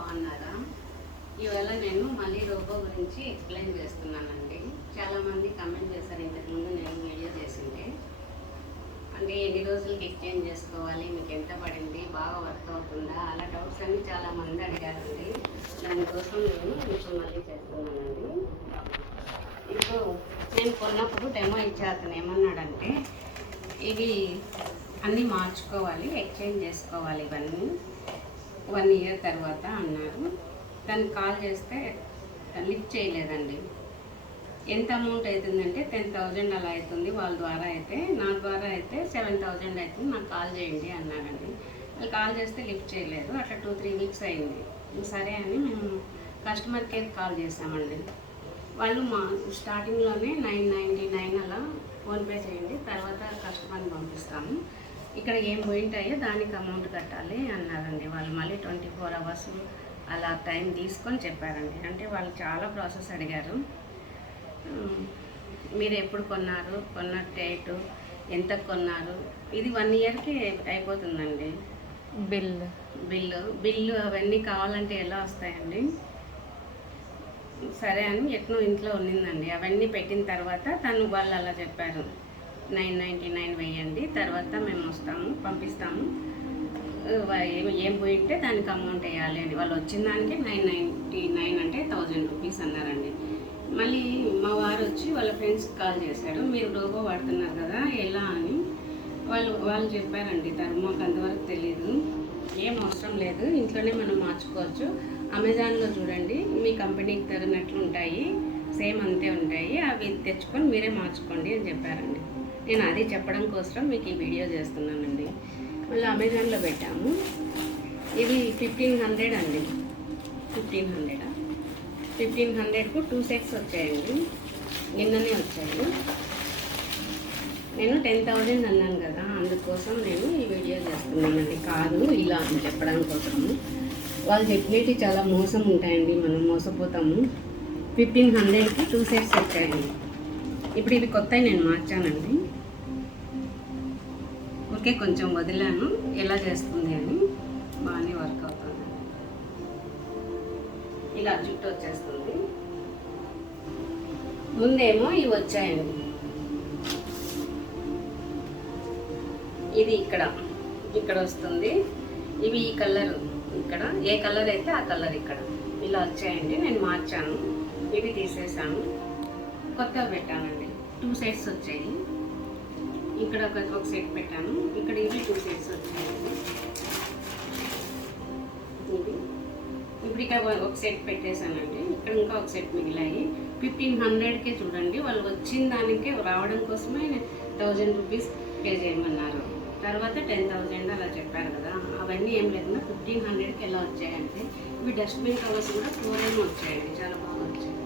బాగున్నారా? ఇవాళ నేను మళ్ళీ రోబో గురించి ఎక్స్ప్లెయిన్ చేస్తున్నానండి. చాలామంది కమెంట్ చేశారు ఇంతకుముందు నేను వీడియో చేసింటే, అంటే ఎన్ని రోజులకి ఎక్స్చేంజ్ చేసుకోవాలి, మీకు ఎంత పడింది, బాగా వర్క్ అవుతుందా, అలా డౌట్స్ అన్ని చాలామంది అడిగారండి. దానికోసం నేను ఇప్పుడు మళ్ళీ చేస్తున్నానండి. ఇప్పుడు నేను కొన్నప్పుడు డెమో ఇచ్చే అతను ఏమన్నాడంటే, ఇవి అన్నీ మార్చుకోవాలి, ఎక్స్చేంజ్ చేసుకోవాలి, ఇవన్నీ 1 ఇయర్ తర్వాత అన్నారు. దానికి కాల్ చేస్తే లిఫ్ట్ చేయలేదండి. ఎంత అమౌంట్ అవుతుందంటే 10,000 అలా అవుతుంది వాళ్ళ ద్వారా అయితే, నా ద్వారా అయితే 7,000 అవుతుంది, నాకు కాల్ చేయండి అన్నారండి. వాళ్ళు కాల్ చేస్తే లిఫ్ట్ చేయలేదు. అట్లా 2-3 వీక్స్ అయింది. సరే అని మేము కస్టమర్ కేర్ కాల్ చేసామండి. వాళ్ళు మా స్టార్టింగ్లోనే 999 అలా ఫోన్పే చేయండి, తర్వాత కస్టమర్ని పంపిస్తాము, ఇక్కడ ఏం పోయింటాయో దానికి అమౌంట్ కట్టాలి అన్నారండి. వాళ్ళు మళ్ళీ 24 అవర్స్ అలా టైం తీసుకొని చెప్పారండి. అంటే వాళ్ళు చాలా ప్రాసెస్ అడిగారు. మీరు ఎప్పుడు కొన్నారు, కొన్న డేటు, ఎంత కొన్నారు, ఇది 1 ఇయర్కి అయిపోతుందండి. బిల్లు అవన్నీ కావాలంటే ఎలా వస్తాయండి? సరే అని ఎట్నో ఇంట్లో ఉన్నిందండి. అవన్నీ పెట్టిన తర్వాత వాళ్ళు అలా చెప్పారు, 999 వేయండి, తర్వాత మేము వస్తాము, పంపిస్తాము, ఏం పోయింటే దానికి అమౌంట్ వేయాలి అని. వాళ్ళు వచ్చిన దానికి 999 అంటే 1000 రూపీస్ అన్నారండి. మళ్ళీ మా వారు వచ్చి వాళ్ళ ఫ్రెండ్స్కి కాల్ చేశారు, మీరు రోబో వాడుతున్నారు కదా ఎలా అని. వాళ్ళు చెప్పారండి. మాకు అంతవరకు తెలీదు, ఏం అవసరం లేదు, ఇంట్లోనే మనం మార్చుకోవచ్చు, అమెజాన్లో చూడండి, మీ కంపెనీకి తగినట్లు ఉంటాయి, సేమ్ అంతే ఉంటాయి, అవి తెచ్చుకొని మీరే మార్చుకోండి అని చెప్పారండి. నేను అది చెప్పడం కోసం మీకు ఈ వీడియో చేస్తున్నానండి. మళ్ళీ అమెజాన్లో పెట్టాము. ఇది 1500 అండి. 1500కు 2 సెట్స్ వచ్చాయండి, నిన్ననే వచ్చాయి. నేను 10,000 అన్నాను కదా, అందుకోసం నేను ఈ వీడియో చేస్తున్నానండి. కాదు ఇలా అని చెప్పడం కోసము. వాళ్ళు చెప్పినవి చాలా మోసం ఉంటాయండి, మనం మోసపోతాము. 1500కి 2 సెట్స్ వచ్చాయండి. ఇప్పుడు ఇవి కొత్తవి నేను మార్చానండి. ఓకే, కొంచెం వదిలాను ఎలా చేస్తుంది అని. బాగానే వర్క్ అవుతుంది. ఇలా జుట్టు వచ్చేస్తుంది. ముందేమో ఇవి వచ్చాయండి, ఇది ఇక్కడ వస్తుంది, ఇవి ఈ కలర్ ఇక్కడ, ఏ కలర్ అయితే ఆ కలర్ ఇక్కడ ఇలా వచ్చాయండి. నేను మార్చాను, ఇవి తీసేసాను, కొత్తగా పెట్టానండి. 2 సెట్స్ వచ్చాయి. ఇక్కడ ఒక సెట్ పెట్టాను, ఇక్కడ ఇవి 2 సెట్స్ వచ్చాయండి. ఇవి ఇప్పుడు ఇక్కడ ఒక సెట్ పెట్టేశానండి, ఇక్కడ ఇంకా ఒక సెట్ మిగిలాయి. 1500కే చూడండి, వాళ్ళు వచ్చిన దానికే రావడం కోసమే 1000 రూపీస్ పే చేయమన్నారు. తర్వాత 10,000 అలా చెప్పారు కదా, అవన్నీ ఏం లేకుండా 1500కి ఎలా వచ్చాయంటే, ఇవి డస్ట్బిన్ కవర్స్ కూడా 4 ఏమో వచ్చాయండి, చాలా బాగా వచ్చాయి.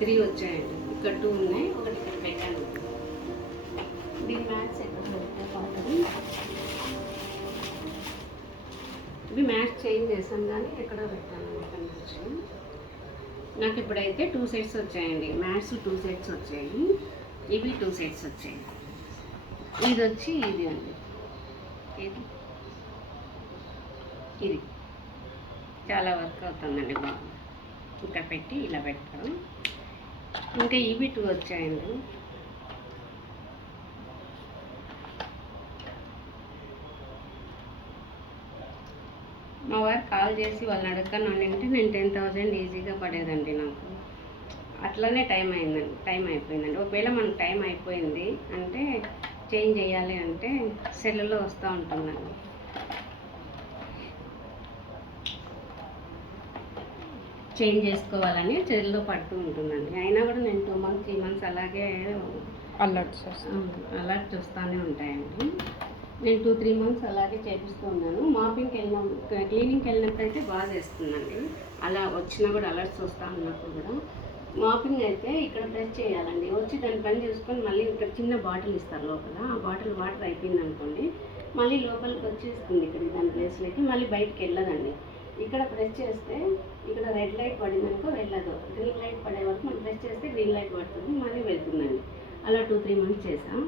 3 వచ్చాయండి, ఇక్కడ 2 ఉన్నాయి, ఒకటి ఇక్కడ పెట్టాను. దీని మ్యాథ్స్ ఎక్కడ పెట్టాలి, ఇవి మ్యాథ్స్ చేంజ్ చేసాం కానీ ఎక్కడో పెట్టాను. నాకు ఇప్పుడైతే 2 సెట్స్ వచ్చాయండి. మ్యాథ్స్ 2 సెట్స్ వచ్చాయి, ఇవి 2 సెట్స్ వచ్చాయి. ఇది వచ్చి ఇది అండి, ఇది చాలా వర్క్ అవుతుందండి బాగా. ఇక్కడ పెట్టి ఇలా పెట్టడం. ఇంకా ఇవి 2 వచ్చాయండి. మా వారు కాల్ చేసి వాళ్ళని అడగను అంటే నేను 10,000 ఈజీగా పడేదండి నాకు. అట్లనే టైం అయిపోయిందండి. ఒకవేళ మనకు టైం అయిపోయింది అంటే చేంజ్ చేయాలి అంటే సెల్లులో వస్తూ ఉంటుందండి. చేంజ్ చేసుకోవాలని సెల్లులో పడుతూ ఉంటుందండి. అయినా కూడా నేను 2 months 3 months అలాగే అలర్ట్స్ వస్తూనే ఉంటాయండి. నేను 2-3 months అలాగే చేపిస్తూ ఉన్నాను. క్లీనింగ్కి వెళ్ళినప్పుడు అయితే బాగా చేస్తుందండి. అలా వచ్చినా కూడా అలర్ట్స్ వస్తూ ఉన్నప్పుడు కూడా. మాపింగ్ అయితే ఇక్కడ ప్రెస్ చేయాలండి, వచ్చి దాని పని చేసుకొని మళ్ళీ ఇక్కడ చిన్న బాటిల్ ఇస్తారు లోపల, ఆ బాటిల్ వాటర్ అయిపోయింది అనుకోండి, మళ్ళీ లోపలికి వచ్చేస్తుంది ఇక్కడ దాని ప్లేస్లోకి, మళ్ళీ బయటికి వెళ్ళదండి. ఇక్కడ ప్రెస్ చేస్తే ఇక్కడ రెడ్ లైట్ పడిందనుకో వెళ్ళదు, గ్రీన్ లైట్ పడే వరకు మనం ప్రెస్ చేస్తే గ్రీన్ లైట్ పడుతుంది, మళ్ళీ వెళ్తుందండి. అలా 2-3 months చేసాం.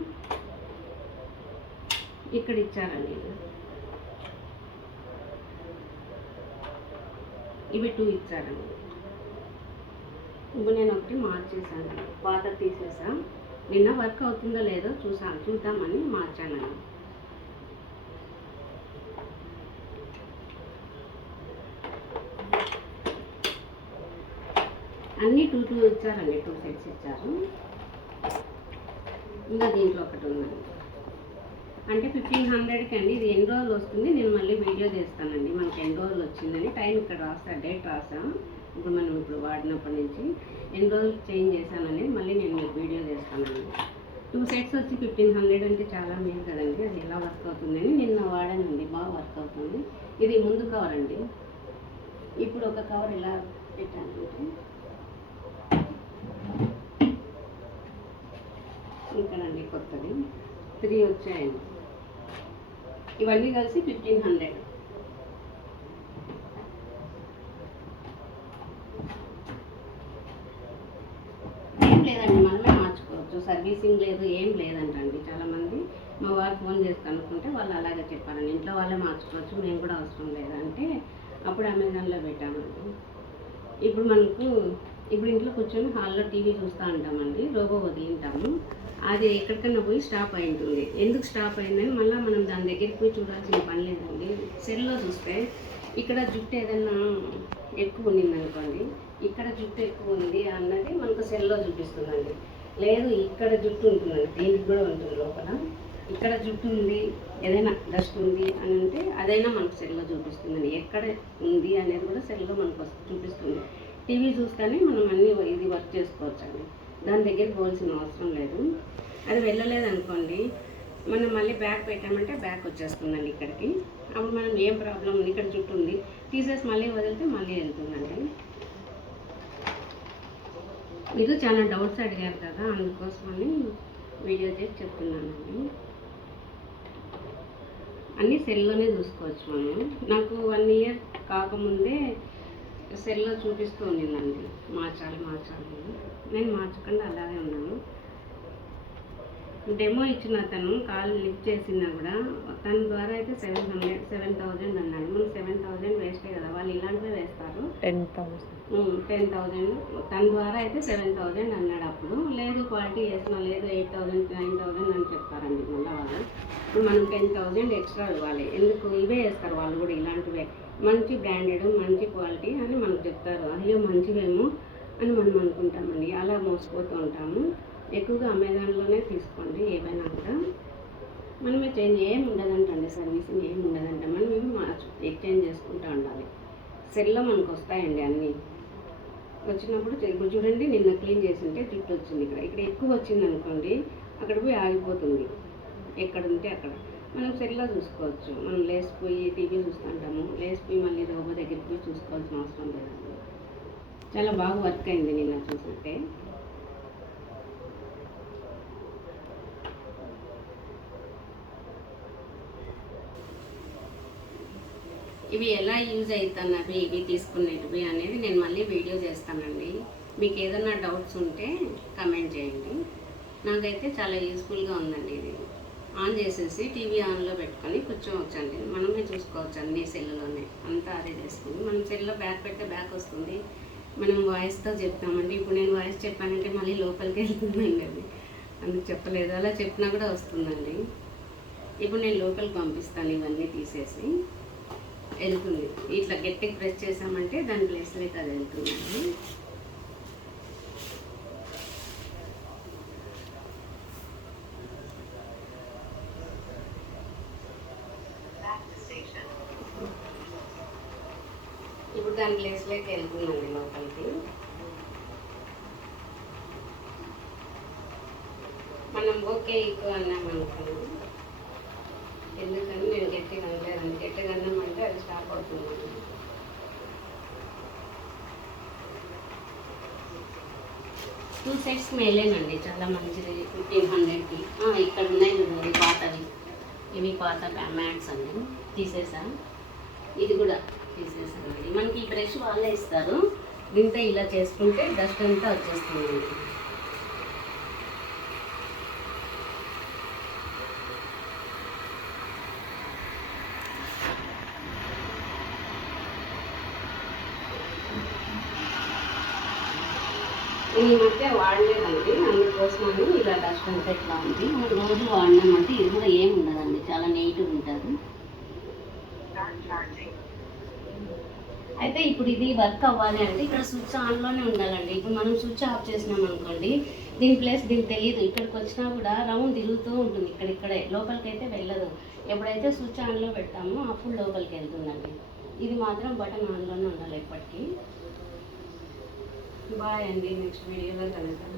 ఇక్కడ ఇచ్చారండి, ఇవి 2 ఇచ్చారండి. ఇప్పుడు నేను ఒకటి మార్చేసాను, పాత తీసేసా. నిన్న వర్క్ అవుతుందో లేదో చూద్దామని మార్చానండి. అన్నీ 2 ఇచ్చారండి, 2 సెట్స్ ఇచ్చారు. ఇంకా దీంట్లో ఒకటి ఉందండి. అంటే 1500కి అండి. ఇది ఎన్ని రోజులు వస్తుంది నేను మళ్ళీ వీడియో చేస్తానండి. మనకి ఎన్ని రోజులు వచ్చిందని టైం ఇక్కడ డేట్ రాసాం. ఇప్పుడు మనం వాడినప్పటి నుంచి ఎన్ని రోజులు చేంజ్ చేశాననేది మళ్ళీ నేను మీకు వీడియో చేస్తానండి. 2 సెట్స్ వచ్చి 1500 అంటే చాలా మేలు కదండి. అది ఎలా వర్క్ అవుతుందని నిన్న వాడానండి, బాగా వర్క్ అవుతుంది. ఇది ముందు కవర్ అండి. ఇప్పుడు ఒక కవర్ ఇలా పెట్టానంటే ఇక్కడండి కొత్తది 3 వచ్చాయండి. ఇవన్నీ కలిసి 1500. ఏం లేదండి, మనమే మార్చుకోవచ్చు. సర్వీసింగ్ లేదు, ఏం లేదంటండి. చాలామంది మా వారు ఫోన్ చేసి కనుక్కుంటే వాళ్ళు అలాగే చెప్పారండి, ఇంట్లో వాళ్ళే మార్చుకోవచ్చు, మేము కూడా అవసరం లేదంటే అప్పుడు అమెజాన్లో పెట్టామండి. ఇప్పుడు ఇంట్లో కూర్చొని హాల్లో టీవీ చూస్తూ ఉంటామండి, రోబో వదిలింటాము. అది ఎక్కడికన్నా పోయి స్టాప్ అయి ఉంటుంది. ఎందుకు స్టాప్ అయిందని మళ్ళీ మనం దాని దగ్గరికి పోయి చూడాల్సిన పని లేదండి. సెల్లో చూస్తే ఇక్కడ జుట్టు ఏదన్నా ఎక్కువ ఉన్నిందనుకోండి, ఇక్కడ జుట్టు ఎక్కువ ఉంది అన్నది మనకు సెల్లో చూపిస్తుందండి. లేదు ఇక్కడ జుట్టు ఉంటుందండి, దీనికి కూడా ఉంటుంది లోపల. ఇక్కడ జుట్టు ఉంది, ఏదైనా డస్ట్ ఉంది అని అంటే అదైనా మనకు సెల్లో చూపిస్తుందండి. ఎక్కడ ఉంది అనేది కూడా సెల్లో మనకు చూపిస్తుంది. టీవీ చూస్తేనే మనం అన్నీ ఇది వర్క్ చేసుకోవచ్చండి. దాని దగ్గర పోవాల్సిన అవసరం లేదు. అది వెళ్ళలేదు అనుకోండి, మనం మళ్ళీ బ్యాక్ పెట్టామంటే బ్యాక్ వచ్చేస్తుందండి ఇక్కడికి. అప్పుడు మనం ఏం ప్రాబ్లం ఉంది, ఇక్కడ జుట్టు ఉంది తీసేసి మళ్ళీ వదిలితే మళ్ళీ వెళ్తుందండి. మీరు చాలా డౌట్స్ అడిగారు కదా, అందుకోసమని వీడియో చేసి చెప్తున్నానండి. అన్నీ సెల్లోనే చూసుకోవచ్చు మనం. నాకు 1 ఇయర్ కాకముందే సెల్లో చూపిస్తూ ఉండిందండి మార్చాలి. నేను మార్చకుండా అలాగే ఉన్నాను. డెమో ఇచ్చిన అతను కాల్ లిఫ్ట్ చేసినా కూడా తన ద్వారా అయితే 7,000 అన్నాడు. మనం 7,000 వేస్టే కదా, వాళ్ళు ఇలాంటివే వేస్తారు. 10,000 తన ద్వారా అయితే 7,000 అన్నాడు. అప్పుడు లేదు క్వాలిటీ వేసినా లేదు 8,000 9,000 అని చెప్తారండి మళ్ళీ వాళ్ళు. ఇప్పుడు మనం 10,000 ఎక్స్ట్రా ఇవ్వాలి. ఎందుకు ఇవే వేస్తారు వాళ్ళు కూడా, ఇలాంటివే మంచి బ్రాండెడ్ మంచి క్వాలిటీ అని మనకు చెప్తారు. అయ్యో మంచివేమో అని మనం అనుకుంటామండి, అలా మోసపోతూ ఉంటాము. ఎక్కువగా అమెజాన్లోనే తీసుకోండి. ఏమైనా కూడా మనమే చేంజ్ ఏమి ఉండదంటండి, సర్వీసింగ్ ఏమి ఉండదంట. మనం ఎక్స్చేంజ్ చేసుకుంటూ ఉండాలి. సెల్లో మనకు వస్తాయండి అన్నీ. వచ్చినప్పుడు ఇప్పుడు చూడండి, నిన్న క్లీన్ చేసింటే జుట్టు వచ్చింది. ఇక్కడ ఎక్కువ వచ్చింది అనుకోండి, అక్కడ పోయి ఆగిపోతుంది. ఎక్కడ ఉంటే అక్కడ మనం సెల్లో చూసుకోవచ్చు. మనం లేసిపోయి టీవీ చూస్తుంటాము, లేసిపోయి మళ్ళీ రోబో దగ్గరికి పోయి చూసుకోవాల్సిన అవసరం లేదండి. చాలా బాగా వర్క్ అయింది నిన్న చూస్తుంటే. ఇవి ఎలా యూజ్ అవుతున్నవి, ఇవి తీసుకునేటివి అనేది నేను మళ్ళీ వీడియో చేస్తానండి. మీకు ఏదైనా డౌట్స్ ఉంటే కమెంట్ చేయండి. నాకైతే చాలా యూస్ఫుల్గా ఉందండి. ఇది ఆన్ చేసేసి టీవీ ఆన్లో పెట్టుకొని కూర్చోవచ్చండి, మనమే చూసుకోవచ్చు అన్ని సెల్లోనే. అంతా అదే చేసుకుంది. మనం సెల్లో బ్యాక్ పెడితే బ్యాక్ వస్తుంది. మనం వాయిస్తో చెప్తామండి. ఇప్పుడు నేను వాయిస్ చెప్పానంటే మళ్ళీ లోపలికి వెళ్తుందండి, అది అందుకు చెప్పలేదు. అలా చెప్పినా కూడా వస్తుందండి. ఇప్పుడు నేను లోపలికి పంపిస్తాను, ఇవన్నీ తీసేసి వెళ్తుంది. ఇట్లా గట్టిగా ప్రెస్ చేసామంటే దాని ప్లేస్లోకి అది వెళ్తుందండి. ఇప్పుడు దాని ప్లేస్లోకి వెళ్తుందండి లోపలికి. మనం ఓకే ఎక్కువ అన్నామనుకున్నాం. ఎందుకని నేను గట్టిగా అనలేదండి, గట్టిగా అన్నామంటే అది స్టాప్ అవుతుంది. టూ సెట్స్ మేలేనండి, చాలా మంచిది. 1500కి. ఇక్కడ ఉన్నాయి చూడండి పాతవి, ఇవి పాత మ్యాట్స్ అండి, తీసేసా. ఇది కూడా తీసేసానండి. మనకి ఈ బ్రష్ వాళ్ళే ఇస్తారు. దీంతో ఇలా చేసుకుంటే డస్ట్ అంతా వచ్చేస్తుంది. ఈ మధ్య వాడలేదండి, అందుకోసమని ఇలా డస్ట్ అంతా ఇట్లా ఉంది. రోజు వాడినామంటే ఇది కూడా ఏమి ఉండదండి, చాలా నీట్గా ఉంటుంది. అయితే ఇప్పుడు ఇది వర్క్ అవ్వాలి అంటే ఇక్కడ స్విచ్ ఆన్లోనే ఉండాలండి. ఇప్పుడు మనం స్విచ్ ఆఫ్ చేసినాం అనుకోండి, దీని ప్లేస్ దీనికి తెలియదు. ఇక్కడికి వచ్చినా కూడా రౌండ్ తిరుగుతూ ఉంటుంది, ఇక్కడిక్కడే లోపలికి అయితే వెళ్ళదు. ఎప్పుడైతే స్విచ్ ఆన్లో పెడతామో అప్పుడు లోపలికి వెళ్తుందండి. ఇది మాత్రం బటన్ ఆన్లోనే ఉండాలి ఎప్పటికీ. బాయ్ అండి, నెక్స్ట్ వీడియోలో కలుద్దాం.